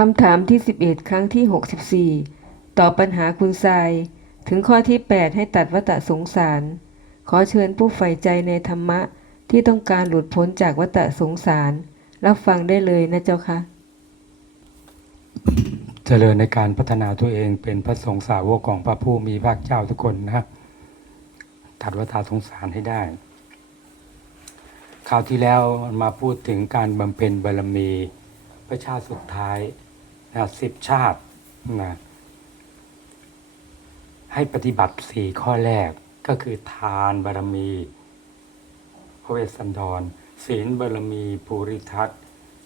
คำถามที่ 11 ครั้งที่ 64 ตอบปัญหาคุณทราย ถึงข้อที่ 8 ให้ตัดวัฏสงสาร ขอเชิญผู้ใฝ่ใจในธรรมะที่ต้องการหลุดพ้นจากวัฏสงสาร รับฟังได้เลยนะเจ้าค่ะเจริญในการพัฒนาตัวเองเป็นพระสงฆ์สาวกของพระผู้มีพระเจ้าทุกคนนะตัดวัฏสงสารให้ได้คราวที่แล้วมาพูดถึงการบำเพ็ญบารมีพระชาติสุดท้าย สิบชาตินะให้ปฏิบัติสี่ข้อแรกก็คือทานบารมีพระเวสสันดร ศีลบารมีภูริทัต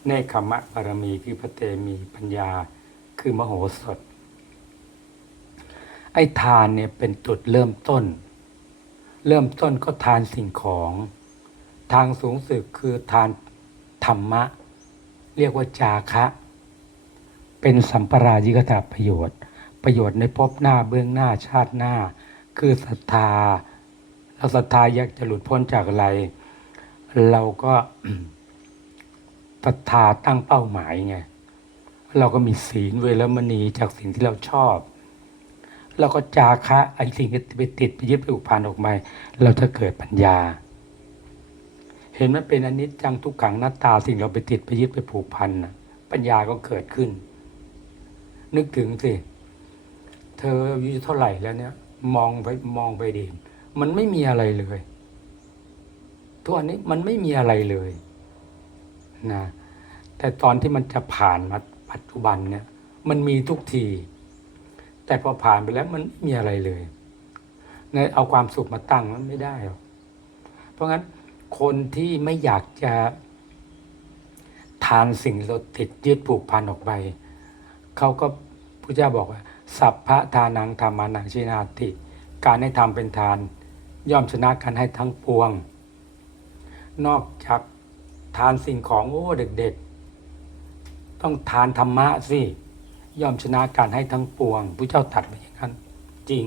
เนคขมะบารมีคือพระเตมีปัญญาคือมโหสถ ไอ้ทานเนี่ยเป็นจุดเริ่มต้น เริ่มต้นก็ทานสิ่งของ ทางสูงสุดคือทานธรรมะ เรียกว่าจาคะ เป็นสัมปรายิกตประโยชน์ ประโยชน์ในภพหน้าเบื้องหน้าชาติหน้า คือศรัทธาเราศรัทธาอยากจะหลุดพ้นจากอะไร เราก็ศรัทธาตั้งเป้าหมายไงเราก็มีศีลเวรมณีจากสิ่งที่เราชอบเราก็จาคะไอ้สิ่งที่ไปติดไปยึดไปอุปานออกมาเราจะเกิดปัญญา เห็นมันเป็นอนิจจังทุกขังหน้าตาสิ่งเราไปติดไปยึดไปผูกพันปัญญาก็เกิดขึ้น นึกถึงสิ เธออายุเท่าไหร่แล้วเนี่ย มองไปมองไปดีมันไม่มีอะไรเลยทุกวันนี้มันไม่มีอะไรเลยนะแต่ตอนที่มันจะผ่านมาปัจจุบันเนี่ย มันมีทุกที แต่พอผ่านไปแล้วมันไม่มีอะไรเลยในเอาความสุขมาตั้งมันไม่ได้หรอกเพราะงั้นคนที่ไม่อยากจะทานสิ่งเราติดยึดผูกพันออกไป เขาก็พระเจ้าบอกว่า สัพพะทานังธรรมานังชินาติ การให้ทำเป็นทาน ย่อมชนะการให้ทั้งปวง นอกจากทานสิ่งของโอ้เด็กๆ ต้องทานธรรมะสิย่อมชนะการให้ทั้งปวงพระเจ้าตัดมาอย่างนั้นจริง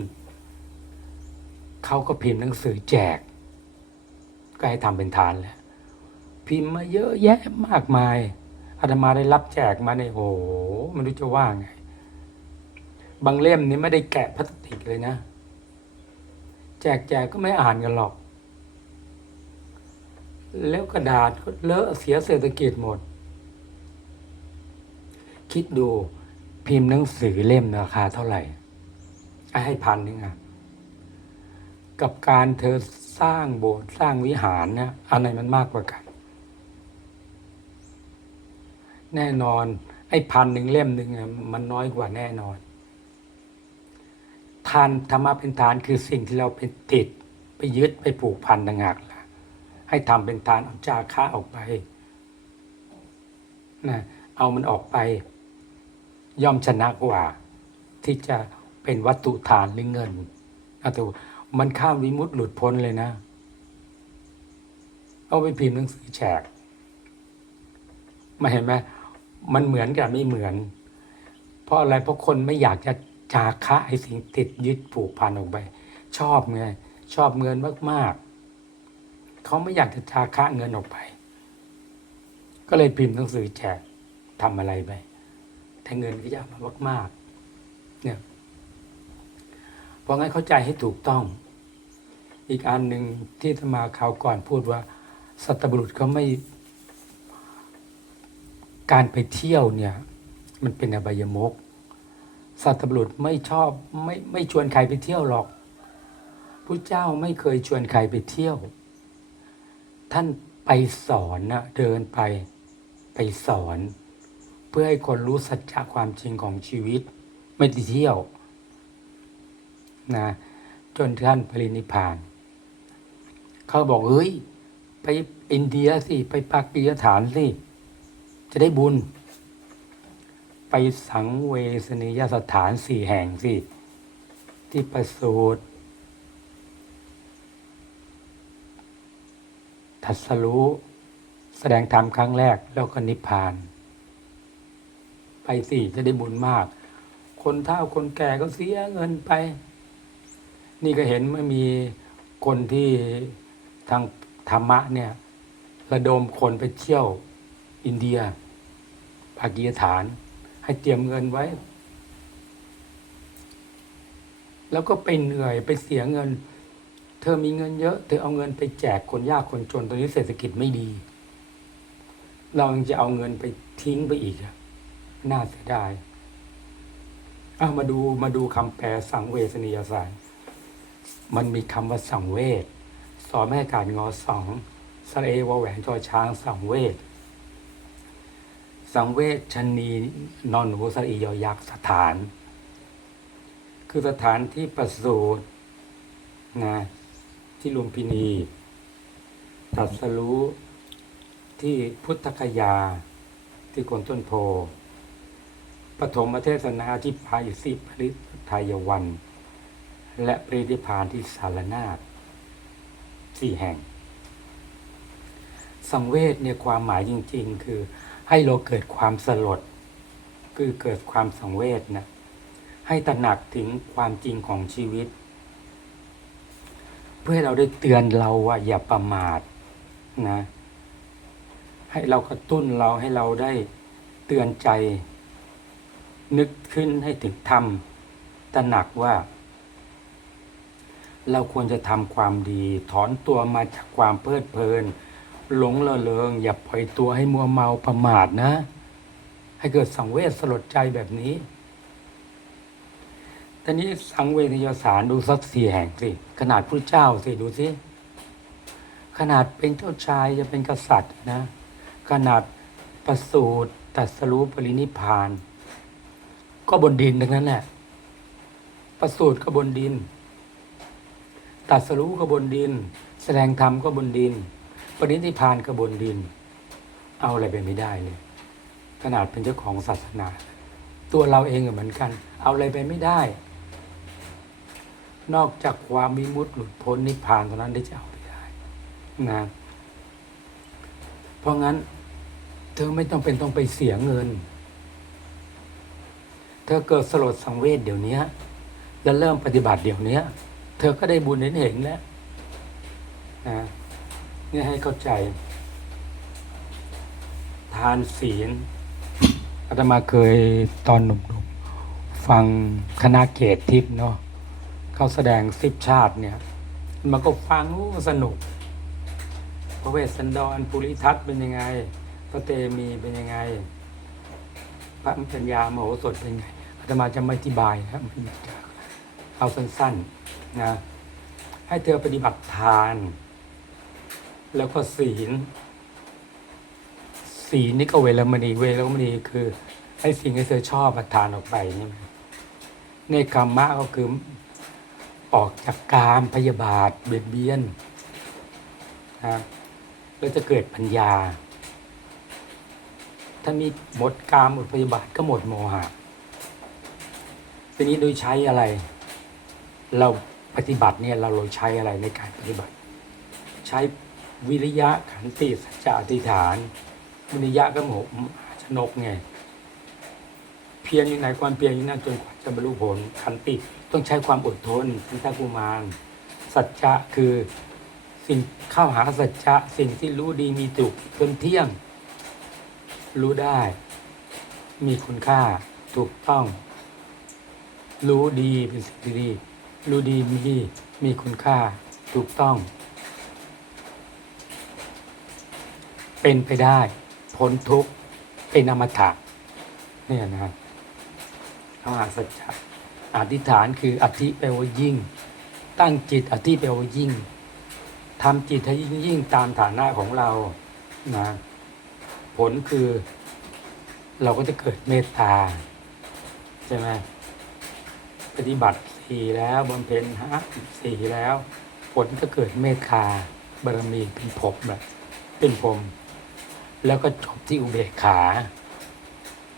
เขาก็พิมพ์หนังสือแจก ก็ให้ทำเป็นทานแหละพิมพ์มาเยอะแยะมากมาย อาตมาได้รับแจกมาในโอ้โหมันรู้จะว่าไง บางเล่มนี่ไม่ได้แกะพลาสติกเลยนะ แจกแจกก็ไม่อ่านกันหรอก แล้วกระดาษก็เลอะเสียเศรษฐกิจหมด คิดดูพิมพ์หนังสือเล่มราคาเท่าไหร่ให้พันนึงอะกับการเธอสร้างโบสถ์สร้างวิหารเนี่ยอันไหนมันมากกว่ากัน แน่นอน ไอ้พันหนึ่งเล่มหนึ่งมันน้อยกว่าแน่นอน ทานธรรมะเป็นทานคือสิ่งที่เราไปติดไปยึดไปผูกพันต่างหากล่ะ ให้ทำเป็นทานเอาจาค่าออกไปนะเอามันออกไป ย่อมชนะกว่า ที่จะเป็นวัตถุทานหรือเงินเอาแต่มันข้ามวิมุตติหลุดพ้นเลยนะ เอาไปพิมพ์หนังสือแฉกมาเห็นไหม มันเหมือนกับไม่เหมือน เพราะอะไรเพราะคนไม่อยากจะจาคะไอ้สิ่งติดยึดผูกพันออกไป ชอบไงชอบเงินมากๆเขาไม่อยากจะจาคะเงินออกไป ก็เลยพิมพ์หนังสือแจกทำอะไรไปแต่เงินก็จะมามากๆเนี่ยเพราะงั้นเข้าใจให้ถูกต้อง อีกอันหนึ่งที่ธรรมาข่าวก่อนพูดว่า สัตบุรุษเขาไม่ การไปเที่ยวเนี่ยมันเป็นอบายมกสัตบุรุษไม่ชอบไม่ไม่ชวนใครไปเที่ยวหรอกพระเจ้าไม่เคยชวนใครไปเที่ยว ท่านไปสอนนะเดินไปไปสอน เพื่อให้คนรู้สัจจะความจริงของชีวิต ไม่ได้เที่ยวนะจนท่านปรินิพพาน เขาบอกเฮ้ย ไปอินเดียสิ ไปปากีสถานสิ จะได้บุญ ไปสังเวสนียสถานสี่แห่งสิที่ประสูตรทัศรู้แสดงธรรมครั้งแรกแล้วก็นิพพาน ไปสิจะได้บุญมาก คนเฒ่าคนแก่ก็เสียเงินไป นี่ก็เห็นไม่มีคนที่ทางธรรมะเนี่ย ระดมคนไปเที่ยวอินเดีย ปากีสถาน ให้เตรียมเงินไว้ แล้วก็ไปเหนื่อยไปเสียเงิน เธอมีเงินเยอะเธอเอาเงินไปแจกคนยากคนจนตอนนี้เศรษฐกิจไม่ดี เรายังจะเอาเงินไปทิ้งไปอีกอะน่าเสียดายเอามาดูมาดูคำแปลสังเวชนียสารมันมีคำว่าสังเวชสอนให้การงอสองสระเอวแหวนจอช้างสังเวช สังเวชชนีนอนหนูสระอียอยักษ์สถาน คือสถานที่ประสูตินะที่ลุมพินีตรัสรู้ที่พุทธคยาที่คนต้นโพปฐมเทศนาที่พายสิปริทายวัน และปริธิพานที่สารนาฏสี่แห่ง สังเวชเนี่ยความหมายจริง ๆ คือ ให้เราเกิดความสลด คือเกิดความสังเวชนะ ให้ตระหนักถึงความจริงของชีวิต เพื่อให้เราได้เตือนเราว่าอย่าประมาทนะ ให้เรากระตุ้นเราให้เราได้เตือนใจ นึกขึ้นให้ถึงธรรมตระหนักว่า เราควรจะทำความดี ถอนตัวมาจากความเพลิดเพลิน หลงละเลงอย่าปล่อยตัวให้มัวเมาประมาทนะ ให้เกิดสังเวชสลดใจแบบนี้ตอนนี้สังเวชยสารดูสักสี่แห่งสิ ขนาดพระเจ้าสิดูสิขนาดเป็นเจ้าชายจะเป็นกษัตริย์นะ ขนาดประสูติตรัสรู้ปรินิพาน ก็บนดินทั้งนั้นแหละ ประสูติก็บนดินตรัสรู้ก็บนดิน แสดงธรรมก็บนดิน รินิพานก็บนดิน เอาอะไรไปไม่ได้เลยขนาดเป็นเจ้าของศาสนา ตัวเราเองก็เหมือนกัน เอาอะไรไปไม่ได้ นอกจากความมิมุติหลุดพ้นนิพพานเท่านั้นได้จะเอาไปได้นะเพราะงั้น เธอไม่ต้องเป็นต้องไปเสียเงิน เธอเกิดสลดสังเวชเดี๋ยวนี้แล้วเริ่มปฏิบัติเดี๋ยวนี้เธอก็ได้บุญเห็นเห็นแล้วนะ นี่ให้เข้าใจ ทานศีลอาตมาเคยตอนหนุ่มๆ ฟังคณะเกตทิพย์เนาะเขาแสดงสิบชาติเนี่ย มันก็ฟังสนุก พระเวสสันดรปุริทัตเป็นยังไง พระเตมีเป็นยังไง พระปัญญามโหสถเป็นยังไงอาตมาจะไม่อธิบายนะมันจะเอาสั้นๆนะให้เธอปฏิบัติทาน แล้วก็ศีล ศีลนี่ก็เวรมณีเวรมณีคือให้สิ่งที่เธอชอบประทานออกไปใช่ไหมในกรรมะก็คือออกจากกามพยาบาทเบียดเบียนนะแล้วจะเกิดปัญญา ถ้ามีหมดกามหมดพยาบาทก็หมดโมหะทีนี้โดยใช้อะไร เราปฏิบัติเนี่ยเราเราใช้อะไรในการปฏิบัติ ใช้ วิริยะขันติสัจจะอธิษฐาน วิริยะก็หมกชนกไง เพียรอยู่ไหนความเพียรอยู่นั่นจนกว่าจะบรรลุผลขันติต้องใช้ความอดทนทันตากุมารสัจจะคือสิ่งเข้าหาสัจจะสิ่งที่รู้ดีมีตุกจนเที่ยง รู้ได้ มีคุณค่าถูกต้อง รู้ดีเป็นสิ่งที่ดี รู้ดีมีมีคุณค่าถูกต้อง เป็นไปได้พ้นทุกข์เป็นอมตะเนี่ยนะเข้าหาสัจจะอธิษฐานคืออธิแปลว่ายิ่ง ตั้งจิตอธิแปลว่ายิ่งทำจิตให้ยิ่งยิ่งตามฐานะของเรานะผลคือเราก็จะเกิดเมตตาใช่ไหมปฏิบัติสี่แล้วบำเพ็ญห้าสี่แล้ว ผลก็เกิดเมตตาบารมีเป็นภพแบบเป็นพรม แล้วก็จบที่อุเบกขา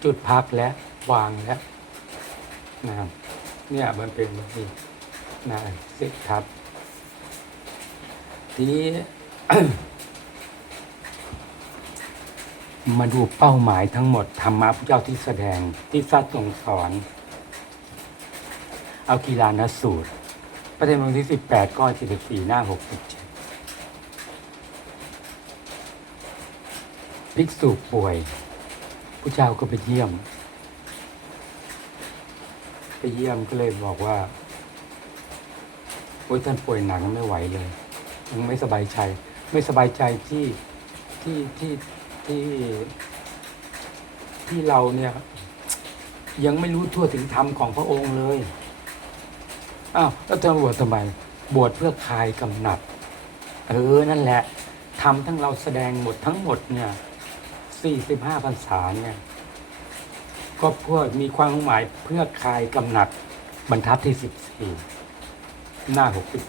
จุดพักและวางแล้วนะครับเนี่ยมันเป็นแบบนี้นะสิครับ ทีนี้มาดูเป้าหมายทั้งหมดธรรมะพระเจ้าที่แสดงที่ทรัสทรงสอนเอากีฬานสูตร ประเด็นวันที่สิบแปดก้อเจ็ดสิบสี่หน้าหกสิบเจ็ด ภิกษุป่วยพระเจ้าก็ไปเยี่ยม ไปเยี่ยมก็เลยบอกว่าโอ้ยท่านป่วยหนักไม่ไหวเลยยังไม่สบายใจ ไม่สบายใจที่ที่ที่ที่ที่เราเนี่ย ยังไม่รู้ทั่วถึงธรรมของพระองค์เลยอ้าวแล้วท่านบวชทำไมบวชเพื่อคลายกำหนัด เออนั่นแหละทำทั้งเราแสดงหมดทั้งหมดเนี่ย สี่สิบห้าพรรษาเนี่ยก็เพื่อมีความหมายเพื่อคลายกำหนัดบรรทัดที่สิบสี่หน้าหกสิบ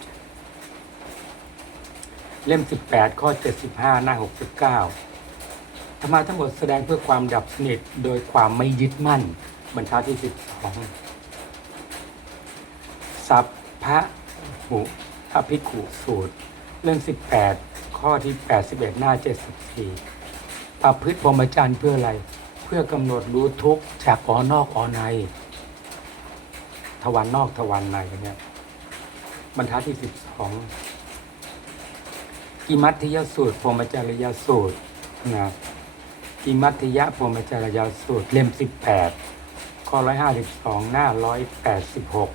เล่มสิบแปดข้อเจ็ดสิบห้าหน้าหกสิบเก้าธรรมะทั้งหมดแสดงเพื่อความดับสนิทโดยความไม่ยึดมั่นบรรทัดที่สิบสองสัพพะหุอภิกขุสูตร เรื่องสิบแปดข้อที่แปดสิบเอ็ดหน้าเจ็ดสิบสี่ ประพฤติพรหมจรรย์เพื่ออะไร เพื่อกำหนดรู้ทุกข์จากอ๋อนอกอ๋อใน ทวันนอกทวันในเนี่ยบรรทัดที่สิบสองกิมัติยสูตรพรหมจริยสูตรนะกิมัติยพรหมจริยสูตรเล่มสิบแปดข้อร้อยห้าสิบสองหน้าร้อยแปดสิบหก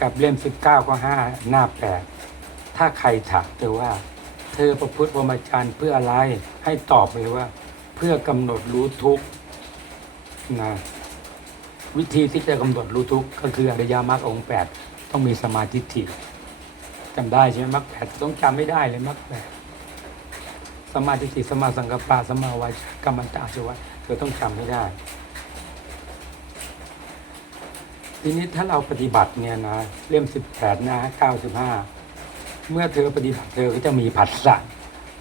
กับเล่มสิบเก้าข้อห้าหน้าแปดถ้าใครถามเธอว่า ธอประพฤติพรหมจรรย์เพื่ออะไร ให้ตอบเลยว่า เพื่อกำหนดรู้ทุกนะวิธีที่จะกำหนดรู้ทุกก็คืออริยมรรคองค์แปดต้องมีสมาธิถิจำได้ใช่ไหมมรรคแปดต้องจำไม่ได้เลยมรรคแปดสมาธิถิสมาสังกปปะสมาวาจากรรมันตาชวะเธอต้องจำให้ได้ ทีนี้ถ้าเราปฏิบัติเนี่ยนะเล่มสิบแปดนะเก้าสิบห้า เมื่อเธอปฏิบัติเธอก็จะมีผัสสะ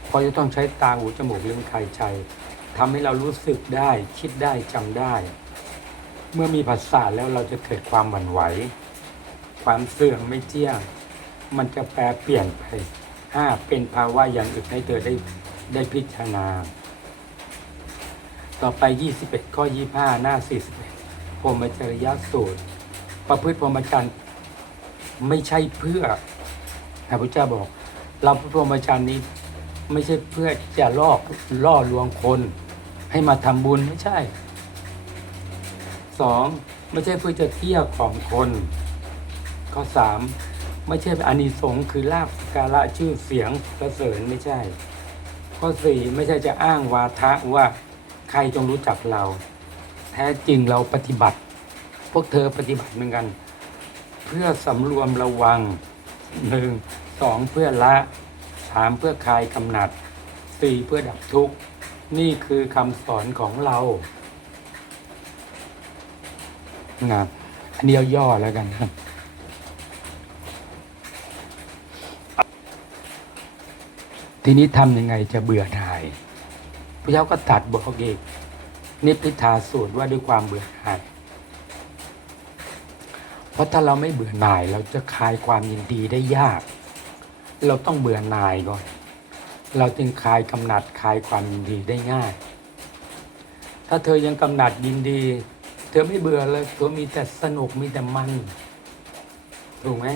เพราะจะต้องใช้ตาหูจมูกลิ้นกายใจทำให้เรารู้สึกได้คิดได้จำได้ เมื่อมีภาษาแล้วเราจะเกิดความหวั่นไหว ความเสื่อมไม่เที่ยง มันจะแปรเปลี่ยนไปห้าเป็นภาวะอย่างอื่นให้เธอได้ได้พิจารณา ต่อไป 21 ข้อ 25 หน้า 41พรหมจริยสูตร ประพฤติพรหมจรรย์ไม่ใช่เพื่อ พระพุทธเจ้าบอก เราพระพรหมจรรย์นี้ไม่ใช่เพื่อจะล่อล่อลวงคน ให้มาทำบุญไม่ใช่สองไม่ใช่เพื่อจะเที่ยวของคน ข้อสามไม่ใช่อานิสงส์คือลาภสกการะชื่อเสียงประเสริญไม่ใช่ ข้อสี่ไม่ใช่จะอ้างวาทะว่าใครจงรู้จักเรา แท้จริงเราปฏิบัติ พวกเธอปฏิบัติเหมือนกัน เพื่อสำรวมระวัง หนึ่งสองเพื่อละสามเพื่อคลายกำหนัดสี่เพื่อดับทุกข์ นี่คือคำสอนของเรานะอันนี้ย่อแล้วกันครับทีนี้ทำยังไงจะเบื่อหน่าย พระเจ้าก็ตัดบอกเองนิพพิทาสูตรว่าด้วยความเบื่อหน่าย เพราะถ้าเราไม่เบื่อหน่ายเราจะคลายความยินดีได้ยาก เราต้องเบื่อหน่ายก่อน เราจึงคลายกำหนัดคลายความยินดีได้ง่าย ถ้าเธอยังกำหนัดยินดี เธอไม่เบื่อเลยเธอมีแต่สนุกมีแต่มัน ถูกไหม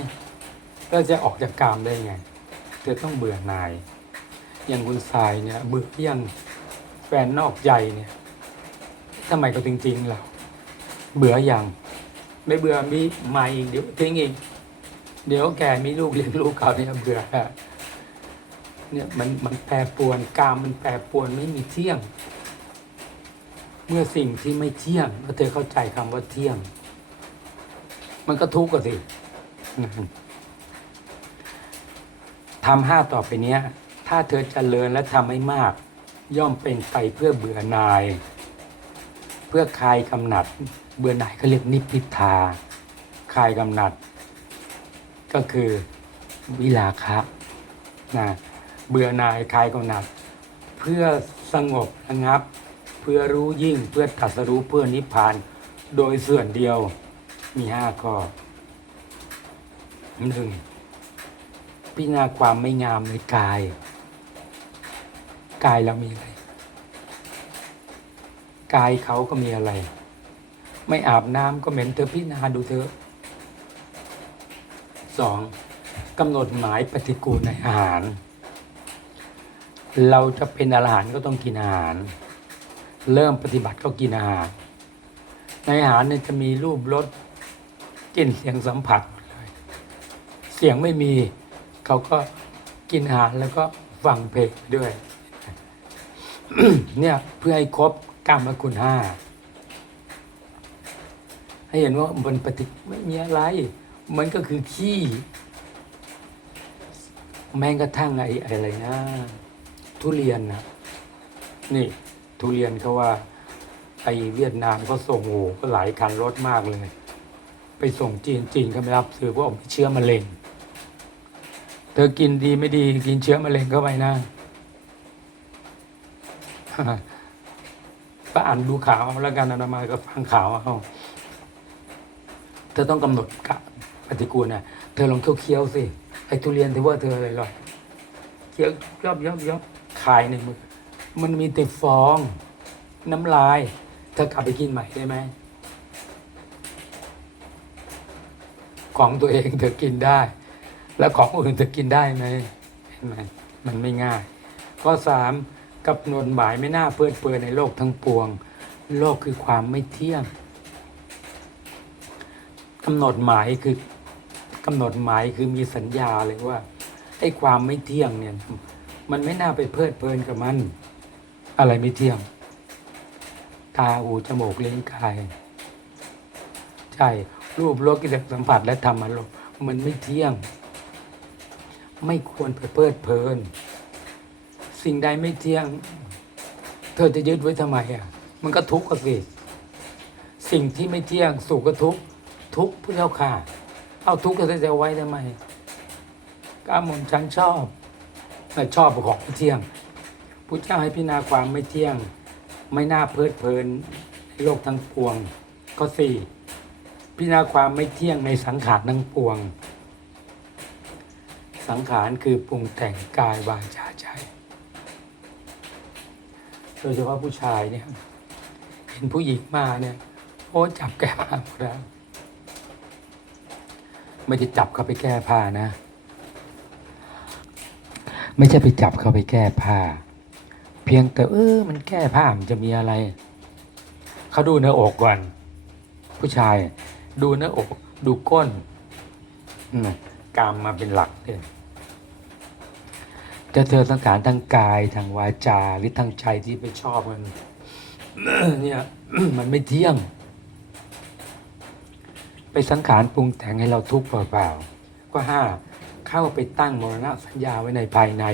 ก็จะออกจากกามได้ไง เธอต้องเบื่อหน่าย อย่างคุณทรายเนี่ยเบื่อยังแฟนนอกใจเนี่ยทำไมก็จริงๆเราเบื่อยัง ไม่เบื่อมีใหม่อีกเดี๋ยวทิ้งอีก เดี๋ยวแกมีลูกเลี้ยงลูกเขาเนี่ยเบื่อเนี่ยมันมันแปรปวนกามมันแปรปวนไม่มีเที่ยง เมื่อสิ่งที่ไม่เที่ยงแล้วเธอเข้าใจคำว่าเที่ยง มันก็ทุกข์กันสิทำห้าต่อไปเนี้ย ถ้าเธอเจริญและทำให้มาก ย่อมเป็นไปเพื่อเบื่อนาย เพื่อคลายกำหนัด เบื่อหน่ายเขาเรียกนิพพิทาคลายกำหนัด ก็คือวิลาคะนะเบื่อหน่ายคลายกำหนัด เพื่อสงบระงับ เพื่อรู้ยิ่งเพื่อตัสรู้เพื่อนิพพาน โดยส่วนเดียวมีห้าข้อหนึ่งพิจารณาความไม่งามในกาย กายเรามีอะไร กายเขาก็มีอะไร ไม่อาบน้ำก็เหม็นเธอพิจารณาดูเถอสองกำหนดหมายปฏิกูลในอาหาร เราจะเป็นอาหารก็ต้องกินอาหาร เริ่มปฏิบัติก็กินอาหาร ในอาหารเนี่ยจะมีรูปรสกลิ่นเสียงสัมผัสเลยเสียงไม่มีเขาก็กินอาหารแล้วก็ฟังเพลงด้วย เนี่ยเพื่อให้ครบ รรมคุณห้าให้เห็นว่ามันปฏิไม่มีอะไร มันก็คือขี้ แม้กระทั่งไอ้ไอ้อะไรนะ ทุเรียนนะนี่ ทุเรียนเขาว่า ไอเวียดนามเขาส่งโอ้ก็หลายคันรถมากเลย ไปส่งจีนจีนเขาไม่รับซื้อเพราะว่ามีเชื้อมะเร็ง เธอกินดีไม่ดีกินเชื้อมะเร็งเข้าไปนะ ก็อ่านดูข่าวแล้วกันอนามาก็ฟังข่าวเอาเธอต้องกำหนดกะปฏิกูลนะเธอลองเคี้ยวๆสิไอ้ทุเรียนที่ว่าเธออะไรหรอกเคี้ยวยอบยอบยอบคายในมือมันมีแต่ฟอง น้ำลาย เธอกลับไปกินใหม่ได้ไหมของตัวเองเธอกินได้ แล้วของอื่นเธอกินได้ไหมเห็นไหมมันไม่ง่าย ข้อสาม กำหนดหมายไม่น่าเพลิดเพลินในโลกทั้งปวง โลกคือความไม่เที่ยงกำหนดหมายคือกำหนดหมายคือมีสัญญาเลยว่าไอ้ความไม่เที่ยงเนี่ย มันไม่น่าไปเพลิดเพลินกับมัน อะไรไม่เที่ยง ตาหูจมูกเลิ้นกาย ใช่รูปรสกลิ่นสัมผัสและธรรมอารมณ์มันไม่เที่ยง ไม่ควรไปเพลิดเพลิน สิ่งใดไม่เที่ยง เธอจะยึดไว้ทำไมอะ มันก็ทุกข์ก็สิ สิ่งที่ไม่เที่ยงสุขก็ทุกข์ทุกข์ผู้เจ้าค่ะ เอาทุกข์ก็จะไว้ทำไมกามมฉันชอบแต่ชอบของไม่เที่ยงผู้เจ้าให้พิจารณาความไม่เที่ยง ไม่น่าเพลิดเพลินในโลกทั้งปวงก็สี่พิจารณาความไม่เที่ยงในสังขารทั้งปวง สังขารคือปรุงแต่งกายวาจาใจ โดยเฉพาะผู้ชายเนี่ยเห็นผู้หญิงมาเนี่ยโอ้จับแก้ผ้าหมดแล้วไม่ได้จับเขาไปแก้ผ้านะ ไม่ใช่ไปจับเขาไปแก้ผ้า เพียงแต่เออมันแก้ผ้ามันจะมีอะไร เขาดูเนื้ออกก่อน ผู้ชาย ดูเนื้ออก ดูก้นกามมาเป็นหลักเลย จะเธอสังขารทางกายทางวาจาหรือทางใจที่ไปชอบมันเนี่ยมันไม่เที่ยง ไปสังขารปรุงแต่งให้เราทุกข์เปล่าๆก็ห้าเข้าไปตั้งมรณะสัญญาไว้ในภายใน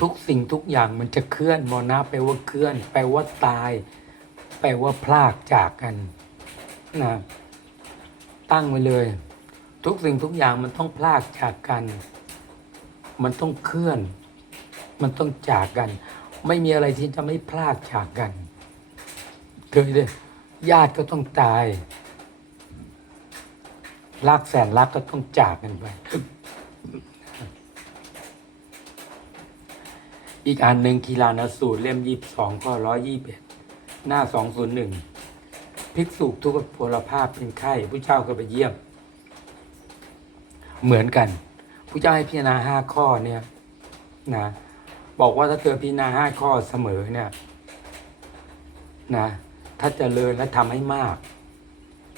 ทุกสิ่งทุกอย่างมันจะเคลื่อนมรณะแปลว่าเคลื่อน แปลว่าตาย แปลว่าพลากจากกันนะตั้งไว้เลย ทุกสิ่งทุกอย่างมันต้องพลากจากกัน มันต้องเคลื่อน มันต้องจากกัน ไม่มีอะไรที่จะไม่พลากจากกันเคยเลยญาติก็ต้องตาย รักแสนรักก็ต้องจากกันไป อีกอันหนึ่งกีฬานสูตรเล่มยี่สองข้อร้อยยี่สิบหน้าสองศูนย์หนึ่งภิกษุทุกพลภาพเป็นไข้ผู้เจ้าก็ไปเยี่ยม เหมือนกัน ผู้เจ้าให้พิจารณาห้าข้อเนี่ยนะบอกว่าถ้าเธอพิจารณาห้าข้อเสมอเนี่ยนะถ้าเจริญและทำให้มาก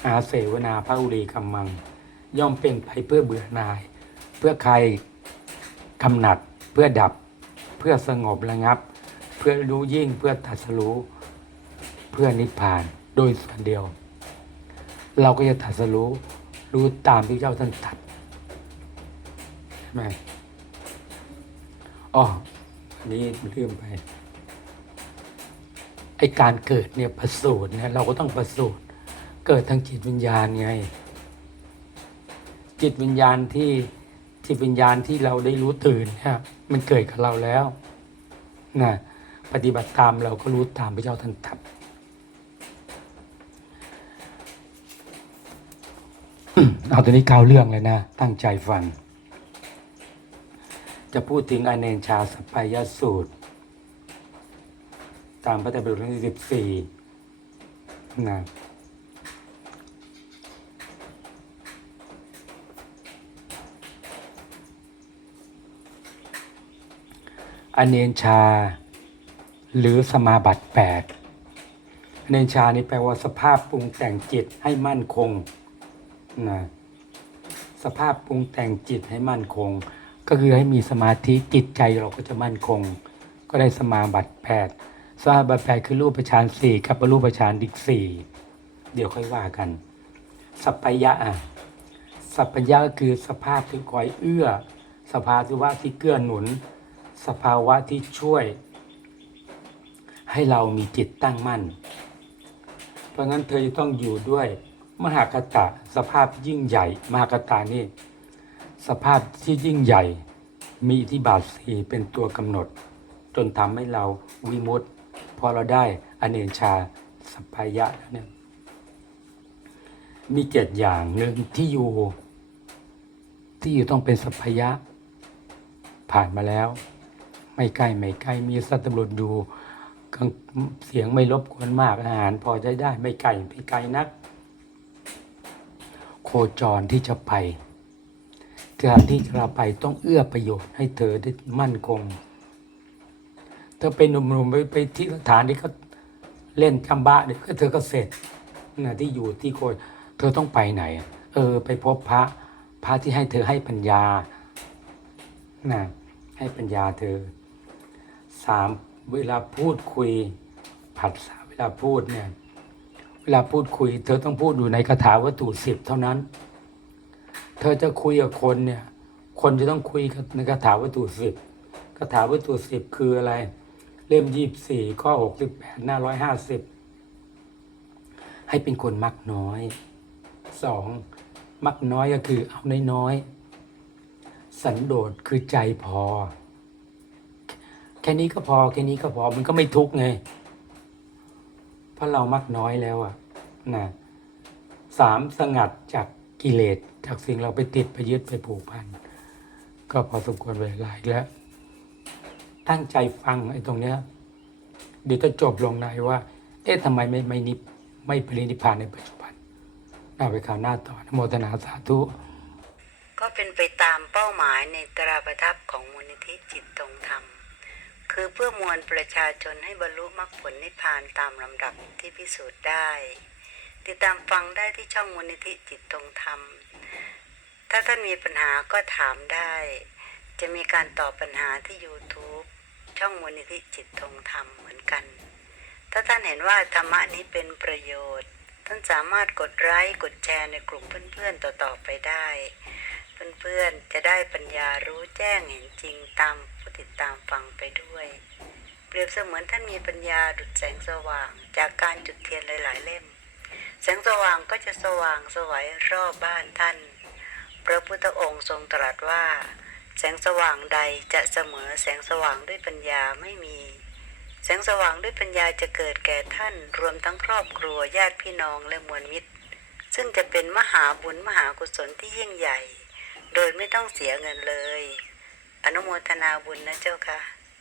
อาเสวนาพระอุรีกำมัง ย่อมเป็นไปเพื่อเบื่อหน่าย เพื่อใครกำหนัดเพื่อดับ เพื่อสงบระงับ เพื่อรู้ยิ่งเพื่อตัดสรู้เพื่อนิพพานโดยส่วนเดียว เราก็จะตัดสรู้รู้ตามที่เจ้าท่านตรัด ใช่ไหมอ๋ออันนี้ลืมไป ไอการเกิดเนี่ยประสูติเนี่ยเราก็ต้องประสูติเกิดทางจิตวิญญาณไง จิตวิญญาณที่จิตวิญญาณที่เราได้รู้ตื่นเนี่ยมันเกิดกับเราแล้วนะปฏิบัติตามเราก็รู้ตามพระเจ้าท่านทับเอาตัวนี้เก้าเรื่องเลยนะ ตั้งใจฟัง จะพูดถึงอเนนชาสปปายสูตร ตามพระไตรปิฎกเล่มที่สิบสี่นะอเนนชา หรือสมาบัติแปดอเนชานี่แปลว่าสภาพปรุงแต่งจิตให้มั่นคงนะสภาพปรุงแต่งจิตให้มั่นคง ก็คือให้มีสมาธิจิตใจเราก็จะมั่นคง ก็ได้สมาบัติแปดสมาบัติแปดคือรูปฌานสี่กับรรลุฌานอีกสี่เดี๋ยวค่อยว่ากัน สัพพยะอะสัพพยะก็คือสภาพที่คอยเอื้อ สภาวะที่เกื้อหนุน สภาวะที่ช่วย ให้เรามีจิตตั้งมั่น เพราะงั้นเธอจะต้องอยู่ด้วย มหากตะสภาพยิ่งใหญ่ มหากตานี่ สภาพที่ยิ่งใหญ่ มีอิทธิบาทสีเป็นตัวกำหนด จนทำให้เราวิมุตต์พอเราได้อเนชาสัพพายะแล้วเนี่ยมีเจ็ดอย่างหนึ่งที่อยู่ ที่อยู่ต้องเป็นสัพยะ ผ่านมาแล้ว ไม่ใกล้ไม่ไกล้มีสัตว์ตำรวจดูเสียงไม่รบกวนมากอาหาร พอใช้ได้ไม่ไกลไม่ไกลนัก โคจรที่จะไป การที่จะไปต้องเอื้อประโยชน์ให้เธอได้มั่นคง เธอไปหนุ่มๆไปไปที่สถานที่เขาเล่นกัมบะเนี่ยก็เธอก็เสร็จนะที่อยู่ที่โคเธอต้องไปไหน เออ ไปพบพระพระที่ให้เธอให้ปัญญานะให้ปัญญาเธอสามเวลาพูดคุยผัดสะเวลาพูดเนี่ยเวลาพูดคุย เธอต้องพูดอยู่ในคาถาวัตถุสิบเท่านั้น เธอจะคุยกับคนเนี่ย คนจะต้องคุยในคาถาวัตถุสิบคาถาวัตถุสิบคืออะไร เล่มยี่สี่ข้อหกสิบแปดหน้าร้อยห้าสิบให้เป็นคนมักน้อยสองมักน้อยก็คือเอาน้อยๆสันโดษคือใจพอ แค่นี้ก็พอ แค่นี้ก็พอมันก็ไม่ทุกข์ไงเพราะเรามักน้อยแล้วอะนะสามสงัดจาก กิเลสจากสิ่งเราไปติดไปยึดไปผูกพันก็พอสมควรเวลาอีกแล้ว ตั้งใจฟังไอ้ตรงเนี้ยเดี๋ยวจะจบลงในว่า เอ๊ะทำไมไม่ไม่นิพไม่ปรินิพานในปัจจุบันเอาไปข่าวหน้าต่อนโมทนาสาธุ ก็เป็นไปตามเป้าหมายในตราประทับของมูลนิธิจิตตรงธรรม คือเพื่อมวลประชาชนให้บรรลุมรรคผลนิพพานตามลำดับที่พิสูจน์ได้ ติดตามฟังได้ที่ช่องมูลนิธิจิตตรงธรรม ถ้าท่านมีปัญหาก็ถามได้ จะมีการตอบปัญหาที่ YouTube ช่องมูลนิธิจิตตรงธรรมเหมือนกัน ถ้าท่านเห็นว่าธรรมะนี้เป็นประโยชน์ ท่านสามารถกดไลค์กดแชร์ในกลุ่มเพื่อนๆต่อๆไปได้ เพื่อนๆจะได้ปัญญารู้แจ้งเห็นจริงตามผู้ติดตามฟังไปด้วยเปรียบเสมือนท่านมีปัญญาดุจแสงสว่างจากการจุดเทียนหลาย ๆ เล่ม แสงสว่างก็จะสว่างสวัยรอบบ้านท่าน พระพุทธองค์ทรงตรัสว่า แสงสว่างใดจะเสมอแสงสว่างด้วยปัญญาไม่มี แสงสว่างด้วยปัญญาจะเกิดแก่ท่าน รวมทั้งครอบครัวญาติพี่น้องและมวลมิตร ซึ่งจะเป็นมหาบุญมหากุศลที่ยิ่งใหญ่ โดยไม่ต้องเสียเงินเลย อนุโมทนาบุญนะเจ้าค่ะ